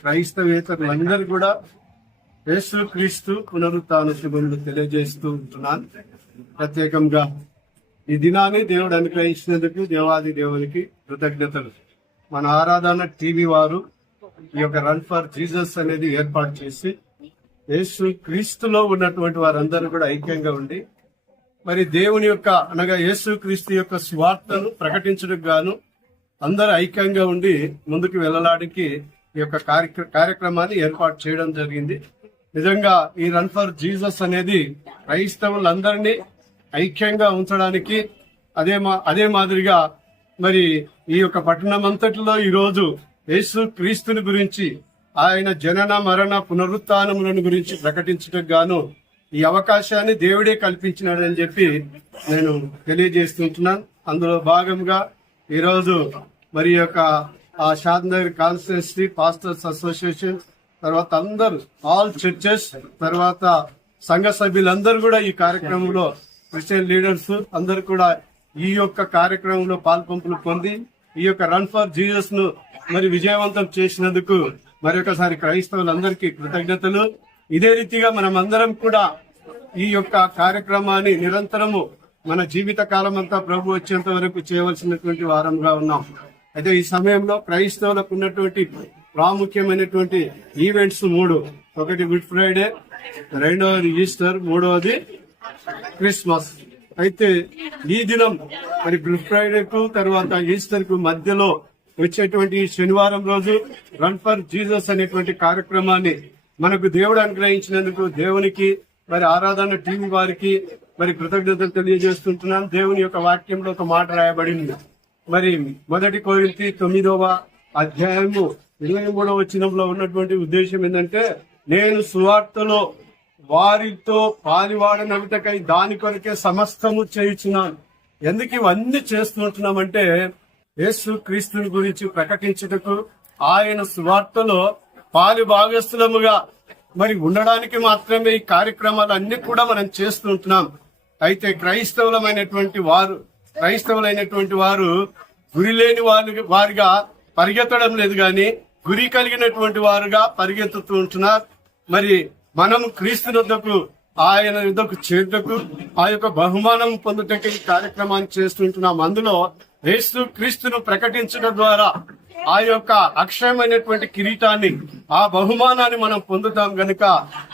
క్రైస్తవేతరులందరూ కూడా యేసు క్రీస్తు పునరుత్థాన శుభములు తెలియజేస్తూ ఉంటున్నాను. ప్రత్యేకంగా ఈ దినాన్ని దేవుడు అనుగ్రహించినందుకు దేవాది దేవునికి కృతజ్ఞతలు. మన ఆరాధన టీవీ వారు ఈ యొక్క రన్ ఫర్ జీసస్ అనేది ఏర్పాటు చేసి యేసు క్రీస్తులో ఉన్నటువంటి వారందరూ కూడా ఐక్యంగా ఉండి మరి దేవుని యొక్క అనగా యేసు క్రీస్తు యొక్క స్వార్థను ప్రకటించడానికి గాను అందరూ ఐక్యంగా ఉండి ముందుకు వెళ్ళడానికి ఈ యొక్క కార్యక్రమాన్ని ఏర్పాటు చేయడం జరిగింది. నిజంగా ఈ రన్ ఫర్ జీసస్ అనేది క్రైస్తవులందరినీ ఐక్యంగా ఉంచడానికి అదే మాదిరిగా మరి ఈ యొక్క పట్టణం అంతటిలో ఈ రోజు యేసు క్రీస్తుని గురించి ఆయన జనన మరణ పునరుత్థానములను గురించి ప్రకటించడానికి గాను ఈ అవకాశాన్ని దేవుడే కల్పించినాడని చెప్పి నేను తెలియజేస్తుంటున్నాను. అందులో భాగంగా ఈరోజు మరి యొక్క షాద్నగర్ కాన్స్టిట్యున్సీ పాస్టర్స్ అసోసియేషన్ తర్వాత అందరూ ఆల్ చర్చెస్ తర్వాత సంఘ సభ్యులందరూ కూడా ఈ కార్యక్రమంలో క్రిస్టియన్ లీడర్స్ అందరూ కూడా ఈ యొక్క కార్యక్రమంలో పాల్పంపులు పొంది ఈ యొక్క రన్ ఫర్ జీసస్ ను మరి విజయవంతం చేసినందుకు మరి ఒకసారి క్రైస్తవులందరికీ కృతజ్ఞతలు. ఇదే రీతిగా మనం అందరం కూడా ఈ యొక్క కార్యక్రమాన్ని నిరంతరము మన జీవిత కాలం అంతా ప్రభు వచ్చేంత వరకు చేయవలసినటువంటి వారంగా ఉన్నాం. అయితే ఈ సమయంలో క్రైస్తవులకు ఉన్నటువంటి ప్రాముఖ్యమైనటువంటి ఈవెంట్స్ 3. ఒకటి గుడ్ ఫ్రైడే, రెండవది ఈస్టర్, మూడవది క్రిస్మస్. అయితే ఈ దినం మరి గుడ్ ఫ్రైడేకు తర్వాత ఈస్టర్ కు మధ్యలో వచ్చేటువంటి శనివారం రోజు రన్ ఫర్ జీసస్ అనేటువంటి కార్యక్రమాన్ని మనకు దేవుడు అనుగ్రహించినందుకు దేవునికి మరి ఆరాధన టీవీ వారికి మరి కృతజ్ఞతలు తెలియజేస్తుంటున్నాను. దేవుని యొక్క వాక్యంలో ఒక మాట రాయబడింది. మరి 1 కొరింథీ 9వ అధ్యాయము 23వ వచనంలో ఉన్నటువంటి ఉద్దేశం ఏంటంటే, నేను సువార్తలో వారితో పాలివాడనగుటకై దాని కొరకే సమస్తము చేయుచున్నాను. ఎందుకు ఇవన్నీ చేస్తుంటున్నామంటే యేసు క్రీస్తుని గురించి ప్రకటించుటకు ఆయన సువార్తలో పాలి భాగస్థులముగా మరి ఉండడానికి మాత్రమే ఈ కార్యక్రమాలన్నీ కూడా మనం చేస్తుంటున్నాం. అయితే క్రైస్తవులైనటువంటి వారు గురి లేని వారిగా పరిగెత్తడం లేదు గాని గురి కలిగినటువంటి వారుగా పరిగెత్తుతూ ఉంటున్నారు. మరి మనం క్రీస్తు వద్దకు ఆయన యుద్ధకు చేరుటకు ఆ యొక్క బహుమానం పొందుటకు ఈ కార్యక్రమాన్ని చేస్తుంటున్నాం. అందులో యేసు క్రీస్తును ప్రకటించడం ద్వారా ఆ యొక్క అక్షయమైనటువంటి కిరీటాన్ని ఆ బహుమానాన్ని మనం పొందుతాం గనుక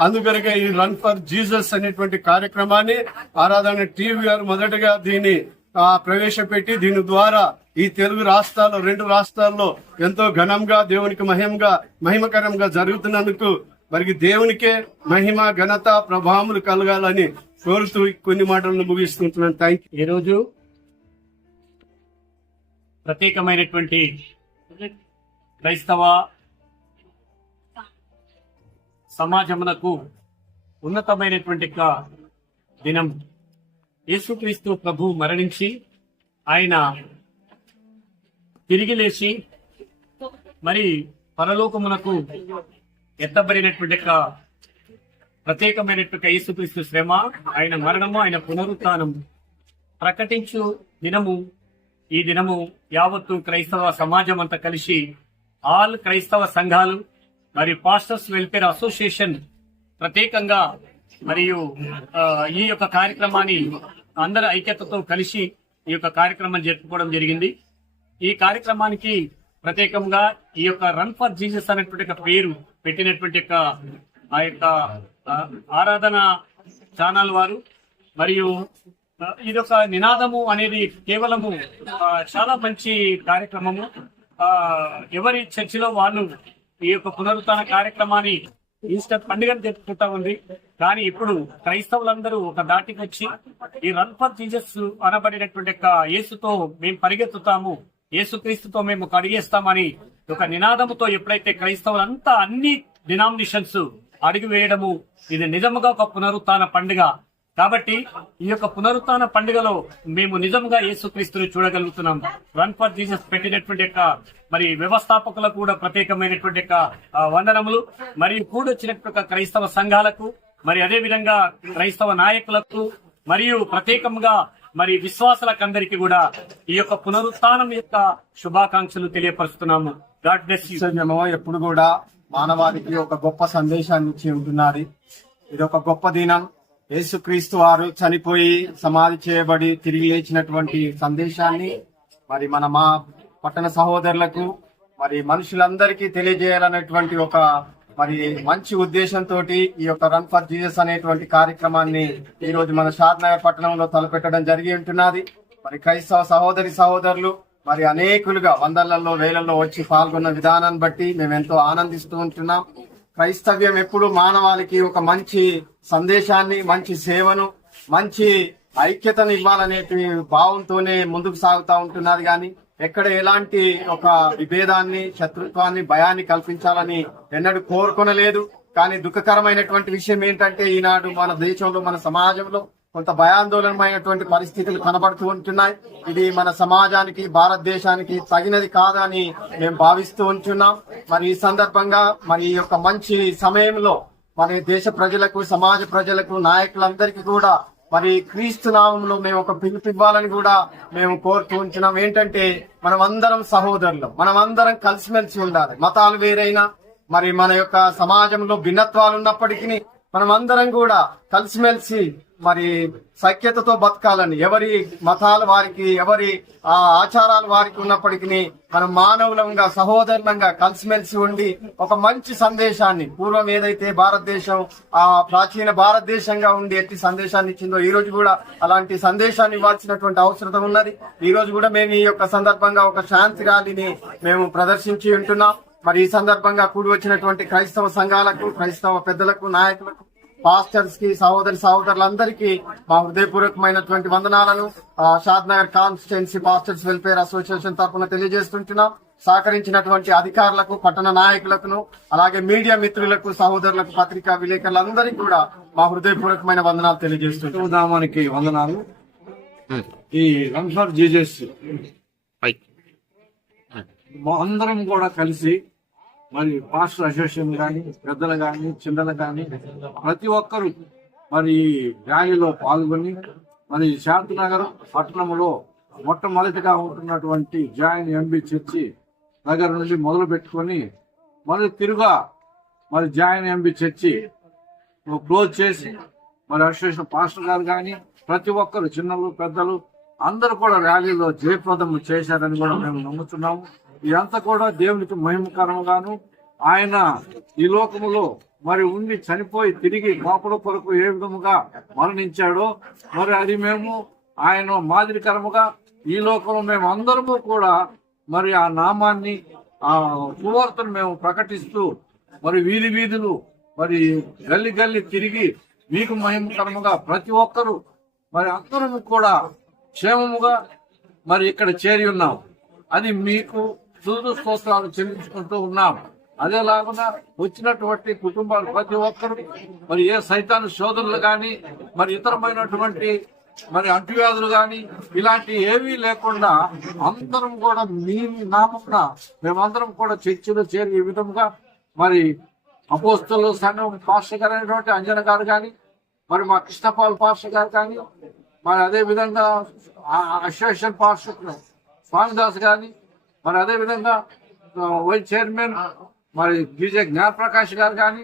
అందుకనుక ఈ రన్ ఫర్ జీసస్ అనేటువంటి కార్యక్రమాన్ని ఆరాధన టీవీ గారు మొదటగా దీన్ని ప్రవేశపెట్టి దీని ద్వారా ఈ తెలుగు రాష్ట్రాల్లో 2 రాష్ట్రాల్లో ఎంతో ఘనంగా దేవునికి మహిమకరంగా జరుగుతున్నందుకు మరి దేవునికే మహిమ ఘనత ప్రభావములు కలగాలని కోరుతూ కొన్ని మాటలను ముగిస్తుంటున్నాను. Thank you. ఈరోజు ప్రత్యేకమైనటువంటి క్రైస్తవ సమాజమునకు ఉన్నతమైనటువంటి దినం. యేసుక్రీస్తు ప్రభు మరణించి ఆయన తిరిగి లేచి మరి పరలోకమునకు ఎత్తబడినటువంటి ప్రత్యేకమైనటువంటి యేసుక్రీస్తు శ్రమ, ఆయన మరణము, ఆయన పునరుత్థానం ప్రకటించు దినము. ఈ దినము యావత్తు క్రైస్తవ సమాజం అంతా కలిసి ఆల్ క్రైస్తవ సంఘాలు మరియు పాస్టర్స్ వెల్ఫేర్ అసోసియేషన్ ప్రత్యేకంగా మరియు ఈ యొక్క కార్యక్రమాన్ని అందరి ఐక్యతతో కలిసి ఈ యొక్క కార్యక్రమం జరుపుకోవడం జరిగింది. ఈ కార్యక్రమానికి ప్రత్యేకంగా ఈ యొక్క రన్ ఫర్ జీసస్ అనేటువంటి పేరు పెట్టినటువంటి ఆ యొక్క ఆరాధన ఛానల్ వారు మరియు ఇదొక నినాదము అనేది కేవలము చాలా మంచి కార్యక్రమము. ఎవరి చర్చిలో వాళ్ళు ఈ యొక్క పునరుత్థాన కార్యక్రమాన్ని ఈస్టర్ పండుగను జరుపుకుంటా ఉంది. కానీ ఇప్పుడు క్రైస్తవులందరూ ఒక దాటికి వచ్చి ఈ రన్ ఫర్ జీసస్ అనబడినటువంటి యేసుతో మేము పరిగెత్తుతాము, యేసుక్రీస్తుతో మేము కడిగేస్తామని ఒక నినాదముతో ఎప్పుడైతే క్రైస్తవులంతా అన్ని డినామినేషన్స్ అడుగు వేయడము, ఇది నిజముగా ఒక పునరుత్థాన పండుగ. కాబట్టి ఈ యొక్క పునరుత్థాన పండుగలో మేము నిజంగా యేసుక్రీస్తుని చూడగలుగుతున్నాం. రన్ ఫర్ జీసస్ పెట్టినటువంటి మరి వ్యవస్థాపకులకు కూడా ప్రత్యేకమైనటువంటి వందనములు, మరియు కూడొచ్చినటువంటి క్రైస్తవ సంఘాలకు, మరి అదే విధంగా క్రైస్తవ నాయకులకు, మరియు ప్రత్యేకంగా మరి విశ్వాసులకందరికీ కూడా ఈ యొక్క పునరుత్థానం యొక్క శుభాకాంక్షలు తెలియపరుస్తున్నాము. God bless you. ఎప్పుడు కూడా మానవాళికి ఒక గొప్ప సందేశాన్ని ఇచ్చి ఉంటున్నది. ఇది ఒక గొప్ప దినం. యేసుక్రీస్తు వారు చనిపోయి సమాధి చేయబడి తిరిగి లేచినటువంటి సందేశాన్ని మరి మా పట్టణ సహోదరులకు మరి మనుషులందరికీ తెలియజేయాలనేటువంటి ఒక మరి మంచి ఉద్దేశంతో ఈ యొక్క రన్ ఫర్ జీసస్ అనేటువంటి కార్యక్రమాన్ని ఈ రోజు మన షాద్నగర్ పట్టణంలో తలపెట్టడం జరిగి ఉంటున్నది. మరి క్రైస్తవ సహోదరులు మరి అనేకులుగా వందలలో వేలల్లో వచ్చి పాల్గొన్న విధానాన్ని బట్టి మేము ఎంతో ఆనందిస్తూ ఉంటున్నాం. క్రైస్తవ్యం ఎప్పుడు మానవాళికి ఒక మంచి సందేశాన్ని, మంచి సేవను, మంచి ఐక్యతను ఇవ్వాలనే భావంతోనే ముందుకు సాగుతూ ఉంటున్నది. కానీ ఎక్కడ ఎలాంటి ఒక విభేదాన్ని, శత్రుత్వాన్ని, భయాన్ని కల్పించాలని ఎన్నడూ కోరుకొనలేదు. కానీ దుఃఖకరమైనటువంటి విషయం ఏంటంటే ఈనాడు మన దేశంలో, మన సమాజంలో కొంత భయాందోళనమైనటువంటి పరిస్థితులు కనబడుతూ ఉంటున్నాయి. ఇది మన సమాజానికి, భారతదేశానికి తగినది కాదని మేము భావిస్తూ ఉంటున్నాం. మరి ఈ సందర్భంగా మరి ఈ యొక్క మంచి సమయంలో మరి దేశ ప్రజలకు, సమాజ ప్రజలకు, నాయకులందరికీ కూడా మరి క్రీస్తు నామంలో మేము ఒక పిలుపు ఇవ్వాలని కూడా మేము కోరుతూ ఉంటున్నాం. ఏంటంటే మనమందరం సహోదరులు, మనమందరం కలిసిమెలిసి ఉండాలి. మతాలు వేరైనా మరి మన యొక్క సమాజంలో భిన్నత్వాలు ఉన్నప్పటికీ మనమందరం కూడా కలిసిమెలిసి మరి సఖ్యతతో బతకాలని, ఎవరి మతాలు వారికి, ఎవరి ఆచారాలు వారికి ఉన్నప్పటికీ మనం మానవులంగా, సహోదరులంగా కలిసిమెలిసి ఉండి ఒక మంచి సందేశాన్ని, పూర్వం ఏదైతే భారతదేశం ప్రాచీన భారతదేశంగా ఉండి ఎట్టి సందేశాన్ని ఇచ్చిందో ఈ రోజు కూడా అలాంటి సందేశాన్ని ఇవ్వాల్సినటువంటి అవసరం ఉన్నది. ఈ రోజు కూడా మేము ఈ యొక్క సందర్భంగా ఒక శాంతి ర్యాలీని మేము ప్రదర్శించి ఉంటున్నాం. మరి ఈ సందర్భంగా కూడి వచ్చినటువంటి క్రైస్తవ సంఘాలకు, క్రైస్తవ పెద్దలకు, నాయకులకు, పాస్టర్స్ కి, సహోదరులందరికీ మా హృదయపూర్వకమైనటువంటి వందనాలను Shadnagar constituency pastors welfare association తరఫున తెలియజేస్తుంటున్నాం. సహకరించినటువంటి అధికారులకు, పట్టణ నాయకులకు, అలాగే మీడియా మిత్రులకు, సహోదరులకు, పత్రికా విలేకరులందరికీ కూడా మా హృదయపూర్వకమైన వందనాలు తెలియజేస్తుంటున్నాం. వందనాలు. ఈ రన్ ఫర్ జీసస్ అందరం కూడా కలిసి మరి పాస్టర్ అసోసియేషన్ కానీ, పెద్దలు కానీ, చిన్నలు కానీ ప్రతి ఒక్కరూ మరి ర్యాలీలో పాల్గొని మరి శాంతినగర్ పట్టణంలో మొట్టమొదటిగా ఉంటున్నటువంటి జాయిన్ ఎంబీ చర్చి దగ్గర నుండి మొదలు పెట్టుకొని మరి తిరుగా మరి జాయిన్ ఎంబీ చర్చి క్లోజ్ చేసి మరి అసోసియేషన్ పాస్టర్ గారు కానీ ప్రతి ఒక్కరు, చిన్నలు పెద్దలు అందరూ కూడా ర్యాలీలో జయప్రదం చేశారని కూడా మేము నమ్ముతున్నాము. ఇదంతా కూడా దేవునికి మహిమకరంగాను, ఆయన ఈ లోకములో మరి ఉండి చనిపోయి తిరిగి పాపుల కొరకు ఏ విధముగా మరణించాడో మరి అది మేము ఆయన మాదిరికరముగా ఈ లోకంలో మేము అందరము కూడా మరి ఆ నామాన్ని, ఆ సువార్తను మేము ప్రకటిస్తూ మరి వీధులు మరి గల్లి తిరిగి మీకు మహిమకరముగా ప్రతి ఒక్కరూ మరి అందరము కూడా క్షేమముగా మరి ఇక్కడ చేరి ఉన్నాం. అది మీకు స్తోత్రాలు చెల్లించుకుంటూ ఉన్నాం. అదేలాగా వచ్చినటువంటి కుటుంబాలు ప్రతి ఒక్కరు మరి ఏ సైతాను శోధనలు కానీ, మరి ఇతరమైనటువంటి మరి అంటువ్యాధులు కానీ ఇలాంటి ఏవీ లేకుండా అందరం కూడా మీ నామమున మేమందరం కూడా చర్చిలో చేరి ఈ విధంగా మరి అపోస్తలు సంఘం పాస్టర్ గారు అయినటువంటి అంజన గారు కానీ, మరి మా కృష్ణపాల్ పాస్టర్ గారు కానీ, మరి అదే విధంగా అసోసియేషన్ పాస్టర్ స్వామిదాస్ గాని, మరి అదే విధంగా వైస్ చైర్మన్ మరి విజయ్ జ్ఞానప్రకాష్ గారు కానీ,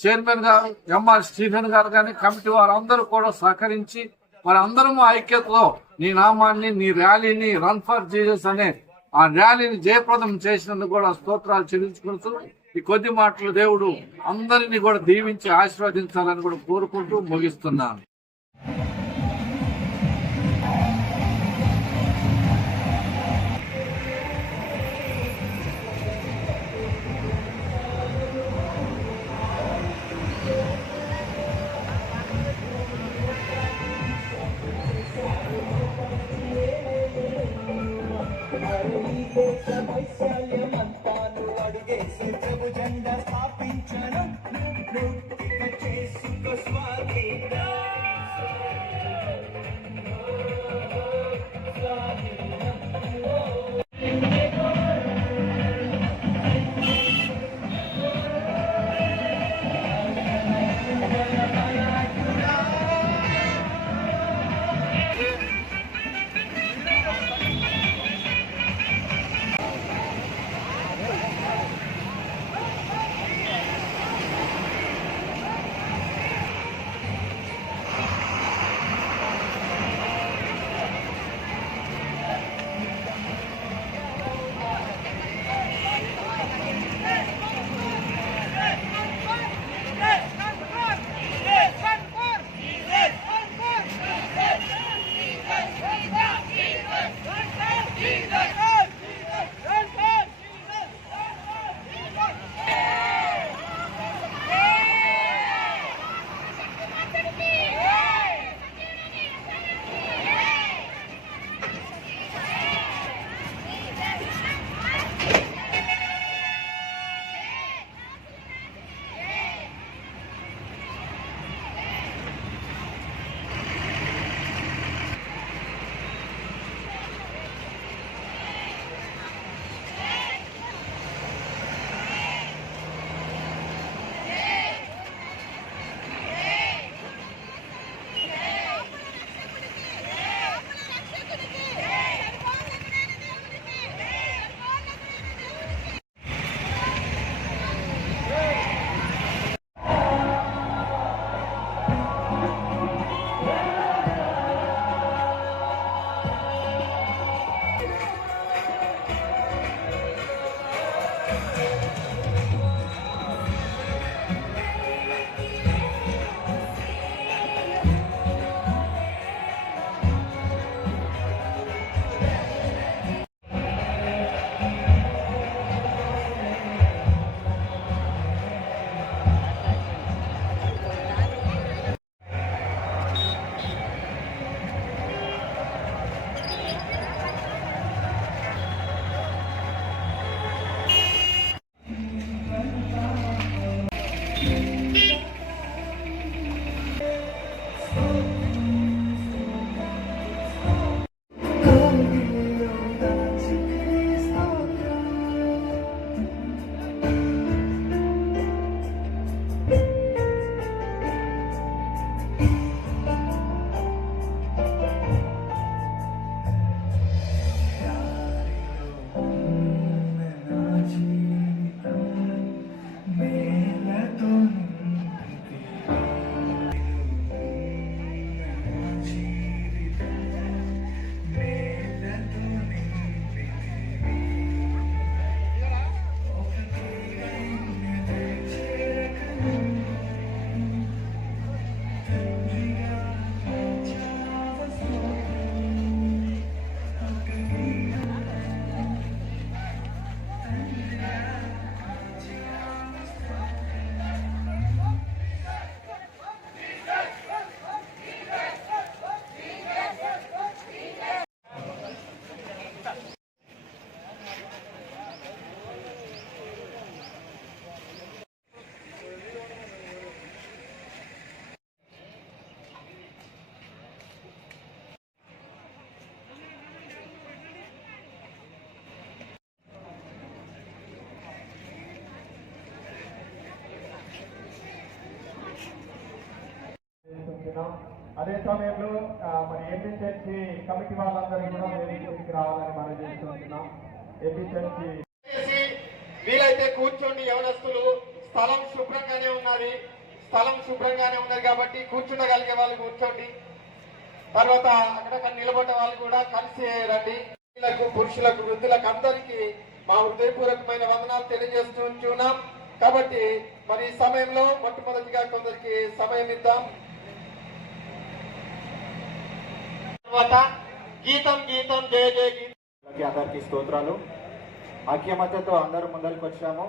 చైర్మన్ గారు ఎంఆర్ స్టీఫెన్ గారు కానీ, కమిటీ వారందరూ కూడా సహకరించి మరి అందరము ఐక్యతలో నీ నామాన్ని, నీ ర్యాలీని, రన్ ఫర్ జీసస్ అనే ఆ ర్యాలీని జయప్రదం చేసినందుకు కూడా స్తోత్రాలు చెల్లించుకుంటూ ఈ కొద్ది మాటలు దేవుడు అందరినీ కూడా దీవించి ఆశీర్వదించాలని కూడా కోరుకుంటూ ముగిస్తున్నాను. తెలియజేస్తున్నాం. అదే సమయంలో మరి ఏపీ చర్చి కమిటీ వాళ్ళందరూ కూడా వేదికకి రావాలని మనం చేస్తున్నాం. ఏపీ చర్చి వీలైతే కూర్చోండి యవనస్తులు. స్థలం శుభ్రంగానే ఉన్నది కాబట్టి కూర్చుండగలిగే వాళ్ళు కూర్చోండి. తర్వాత అక్కడక్కడ నిలబడ్డ వాళ్ళు కూడా కలిసి రండి. పురుషులకు వృద్ధులకు అందరికీ మా హృదయపూర్వకమైన వందనాలు తెలియజేస్తున్నాం. కాబట్టి మరి ఈ సమయంలో మొట్టమొదటిగా కొందరికి సమయం ఇద్దాం. తర్వాత గీతం జయ జయ గీతం. అందరికీ స్తోత్రాలు. ఐక్యమత్యతో అందరూ ముందరికి వచ్చాము.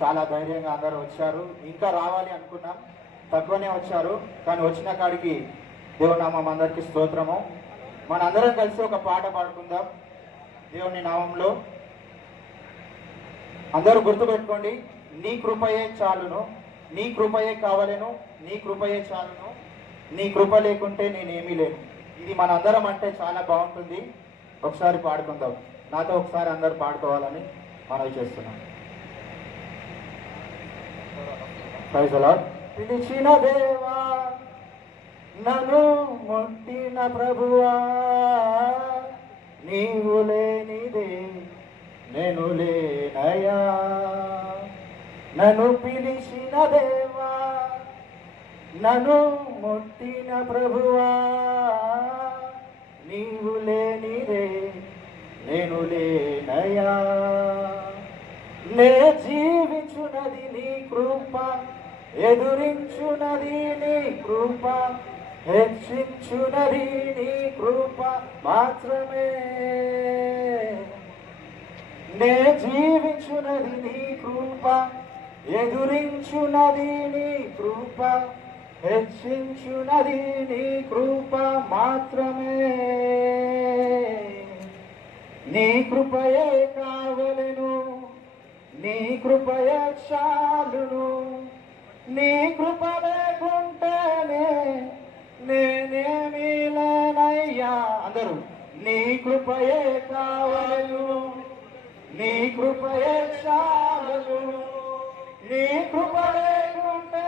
చాలా ధైర్యంగా అందరూ వచ్చారు. ఇంకా రావాలి అనుకున్నాం, తక్కువనే వచ్చారు. కానీ వచ్చిన కాడికి దేవుని నామం అందరికీ స్తోత్రము. మనందరం కలిసి ఒక పాట పాడుకుందాం దేవుని నామంలో. అందరూ గుర్తుపెట్టుకోండి, నీ కృపయే చాలును, నీ కృపయే కావలేను, నీ కృపయే చాలును, నీ కృప లేకుంటే నేనేమీ లేను. ఇది మనందరం అంటే చాలా బాగుంటుంది. ఒకసారి పాడుకుందాం. నాతో ఒకసారి అందరు పాడుకోవాలని మనవి చేస్తున్నాం. Praise the lord. పిలిచిన దేవా, నన్ను ముట్టిన ప్రభువా, నీవు లేనిదే నేను లేనయా. నన్ను పిలిచిన దేవా, నన్ను ముట్టిన ప్రభువా, నీవు లేనిదే నేను లేనయా. నే జీవించునది నీ కృప, ఎదురించునది నీ కృప, హెచ్చించునది నీ కృప మాత్రమే. నే జీవించునది నీ కృప, ఎదురించునది నీ కృప, హెచ్చించునది నీ కృప మాత్రమే. నీ కృపయే కావలెను, నీ కృపయే చాలును, నీ కృప లేకుంటేనే నేనేమీ లేనయ్యా. అందరూ నీ కృపయే కావలెను, నీ కృపయే చాలును, నీ కృప లేకుంటే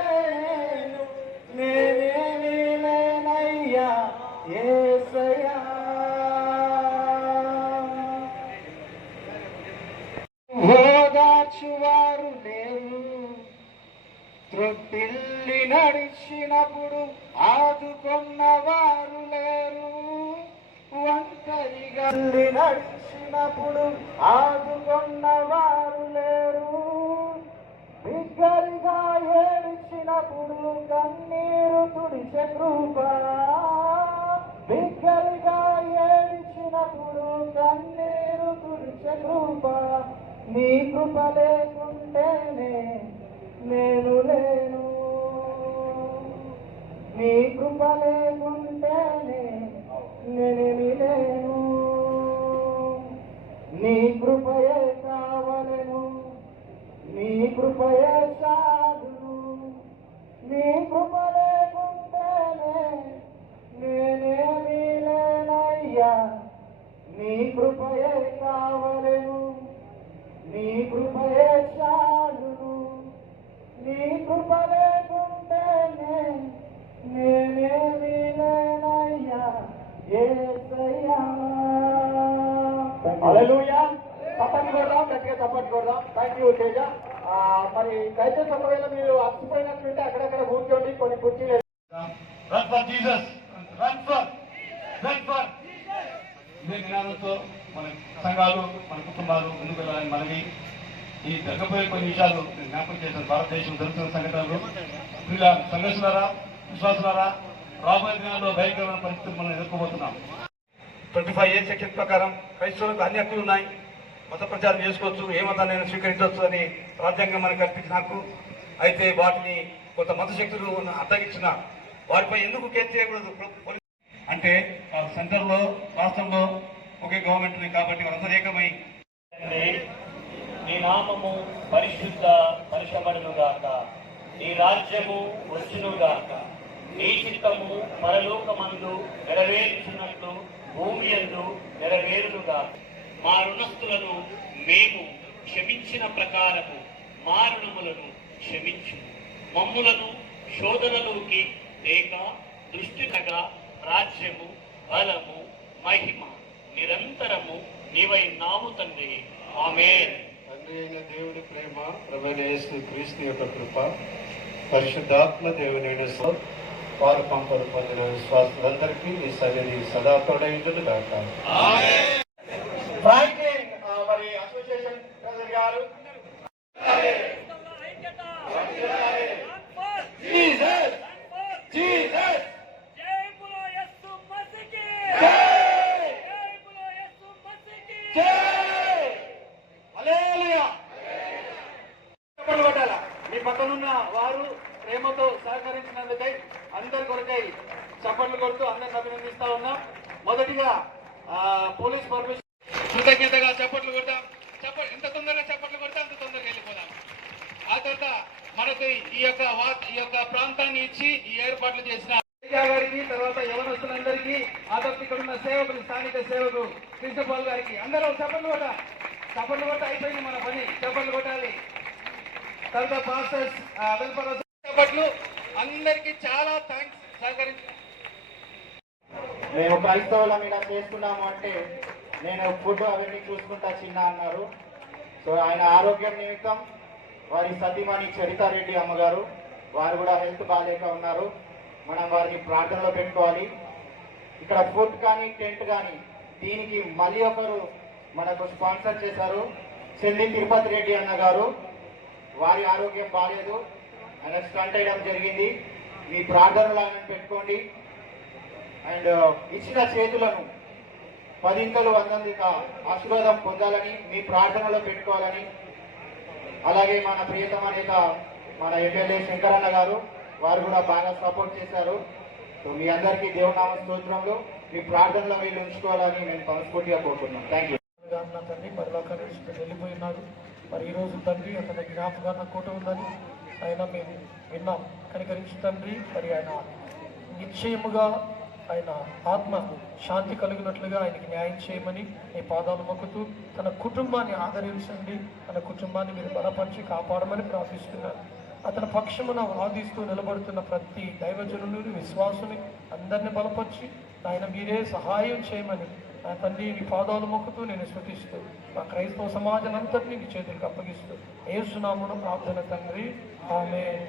నేనేమీ లేనయ్యా యేసయ్యా. ఓదార్చువారు లేరు, త్రొట్టిల్లి నడిచినప్పుడు ఆదుకున్నవారు లేరు. ఒంటరిగా నడిచినప్పుడు ఆదుకున్నవారు లేరు. బిగ్గరగా ఏడ్చినప్పుడు కన్నీరు తుడిచే కృప, బిగ్గరగా ఏడ్చినప్పుడు కన్నీరు తుడిచే కృప. నీ కృప లేకుంటేనే నేను లేను, నీ కృప లేకుంటేనే నేనేమి లేను. నీ కృపయే కావలెను, నీ కృపయే చాలును, నీ కృప లేకుంటేనే నేనేమి లేనయ్యా. నీ కృపయే కావలెను, నీ కృపయే చాలును, నీ కృప లేకుంటేనే నేనేమి లేనయ్యా యేసయ్యా. హల్లెలూయా. తప్పటి కొడదాం, గట్టిగా తప్పటి కొడదాం. Thank you Teja. మరి దయచేసి ఒకవేళ మీరు అలసిపోయినట్లుంటే అక్కడక్కడ కూర్చోండి, కొన్ని కుర్చీలు. Run for Jesus, run for ఇదే నినాదంతో మన సంఘాలు, మన కుటుంబాలు ముందుకు వెళ్ళాలని మనవి. ఈ జరగబోయే కొన్ని విషయాలు నేను జ్ఞాపకం చేసిన భారతదేశం జరుగుతున్న సంఘటనలు సంఘర్షులారా, విశ్వాసులారా, రాబోయే దినాల్లో భయంకరమైన పరిస్థితులు మనం ఎదుర్కోబోతున్నాం. 25A సెక్షన్ ప్రకారం క్రైస్తవులకు అన్ని హక్కులు ఉన్నాయి. మత ప్రచారం చేసుకోవచ్చు, ఏ మతాన్ని స్వీకరించవచ్చు అని రాజ్యాంగం మనకు కల్పించిన హక్కు. అయితే వాటిని కొంత మత శక్తులు అడ్డగించిన వారిపై ఎందుకు కేసు చేయకూడదు అంటే సెంటర్లో, రాష్ట్రంలో ఒకే గవర్నమెంట్ ఉంది కాబట్టి వాళ్ళందరూ ఏకమై నీ నామము పరిశుద్ధ పరచబడునుగాక, నీ రాజ్యము వచ్చునుగాక, నీ చిత్తము పరలోకమందు నెరవేర్చినట్లు భూమి యందు నెరవేరునుగాక. మా రుణస్థులను మేము క్షమించిన ప్రకారము మా రుణములను క్షమించు, మమ్ములను శోధనలోకి లేక దృష్టినగా రాజ్యము బలము మహిమ నిరంతరము నీవై నాము తండ్రి. ఆమేన్. తండ్రి అయిన దేవుడి ప్రేమ, ప్రభువైన యేసు క్రీస్తు యొక్క కృప, పరిశుద్ధాత్మ దేవుడైన వారు పంపరు పొందిన విశ్వాసులందరికీ ఈ సన్నిధి సదా తోడైండును గాక. ఫ్రాంక్లిన్ మరి అసోసియేషన్ ప్రెసిడెంట్ గారు జీసస్ జీసస్ జై బోలో యేసు మసీకి. జై జై బోలో యేసు మసీకి. జై హల్లెలూయా. చప్పట్లు కొట్టాలా. మీ పక్కనున్న వారు ప్రేమతో సహకరించినందుకై అందరి కొరకై చప్పట్లు కొడుతూ అందరిని అభినందిస్తా ఉన్నాం. మొదటిగా పోలీస్ పర్మిషన్ కృతజ్ఞతగా చప్పట్లు కొడతాం. ఎంత తొందరగా చప్పట్లు కొడితే అంత తొందరగా వెళ్ళిపోదాం. ఆ తర్వాత మనకు ఈ యొక్క ప్రాంతాన్ని ఇచ్చి ఈ ఏర్పాట్లు చేసిన గారికి, తర్వాత యవనస్తులందరికీ, ఆ తర్వాత ఇక్కడ ఉన్న సేవకులు, స్థానిక సేవకులు ప్రిన్సిపాల్ గారికి అందరూ చప్పట్లు కొట్ట అయిపోయింది మన పని. చప్పట్లు కొట్టాలి. తర్వాత పాస్టర్స్ వెల్ఫేర్ చప్పట్లు. అందరికీ చాలా థ్యాంక్స్ సహకరించి. మేము క్రైస్తవులం ఇలా చేసుకున్నాము అంటే నేను ఫుడ్ అవన్నీ చూసుకుంటా చిన్న అన్నారు. సో ఆయన ఆరోగ్యం నిమిత్తం వారి సతీమణి చరితారెడ్డి అమ్మగారు వారు కూడా హెల్త్ బాగాలేక ఉన్నారు. మనం వారిని ప్రార్థనలో పెట్టుకోవాలి. ఇక్కడ ఫుడ్ కానీ టెంట్ కానీ దీనికి మళ్ళీ ఒకరు మనకు స్పాన్సర్ చేశారు, చెల్లి తిరుపతి రెడ్డి అన్న గారు. వారి ఆరోగ్యం బాగాలేదు, ఆయన స్టంట్ వేయడం జరిగింది. మీ ప్రార్థనలు ఆయన పెట్టుకోండి. అండ్ ఇచ్చిన చేతులను 10 100 ఆశీర్వాదం పొందాలని మీ ప్రార్థనలో పెట్టుకోవాలని. అలాగే మన ప్రియతమ నేత మన ఎమ్మెల్యే శంకరన్న గారు వారు కూడా బాగా సపోర్ట్ చేశారు. సో మీ అందరికీ దేవునామ స్తోత్రంలో మీ ప్రార్థనలో వీళ్ళు ఉంచుకోవాలని నేను మనస్ఫూర్తిగా కోరుతున్నాను. Thank you. నా తండ్రి పరలోకాన్ని విడిచిపెట్టి వెళ్ళిపోయినాడు. మరి ఈరోజు తండ్రి అతని జ్ఞాపకాన్ని కోట ఉందని ఆయన మేము విన్నాం. కనికరించి తండ్రి మరి ఆయన నిశ్చయముగా ఆయన ఆత్మ శాంతి కలిగినట్లుగా ఆయనకి న్యాయం చేయమని మీ పాదాలు మొక్కుతూ తన కుటుంబాన్ని ఆదరించండి, తన కుటుంబాన్ని మీరు బలపరిచి కాపాడమని ప్రార్థిస్తున్నాను. అతని పక్షమున వాదిస్తూ నిలబడుతున్న ప్రతి దైవజనుని విశ్వాసుని అందరిని బలపరిచి ఆయన మీరే సహాయం చేయమని నా తండ్రి నీ పాదాలు మొక్కుతూ నేను స్తుతిస్తూ మా క్రైస్తవ సమాజం అంతటినీ నీ చేతులకు అప్పగిస్తూ యేసు నామమున ప్రార్థన తండ్రి. ఆమేన్.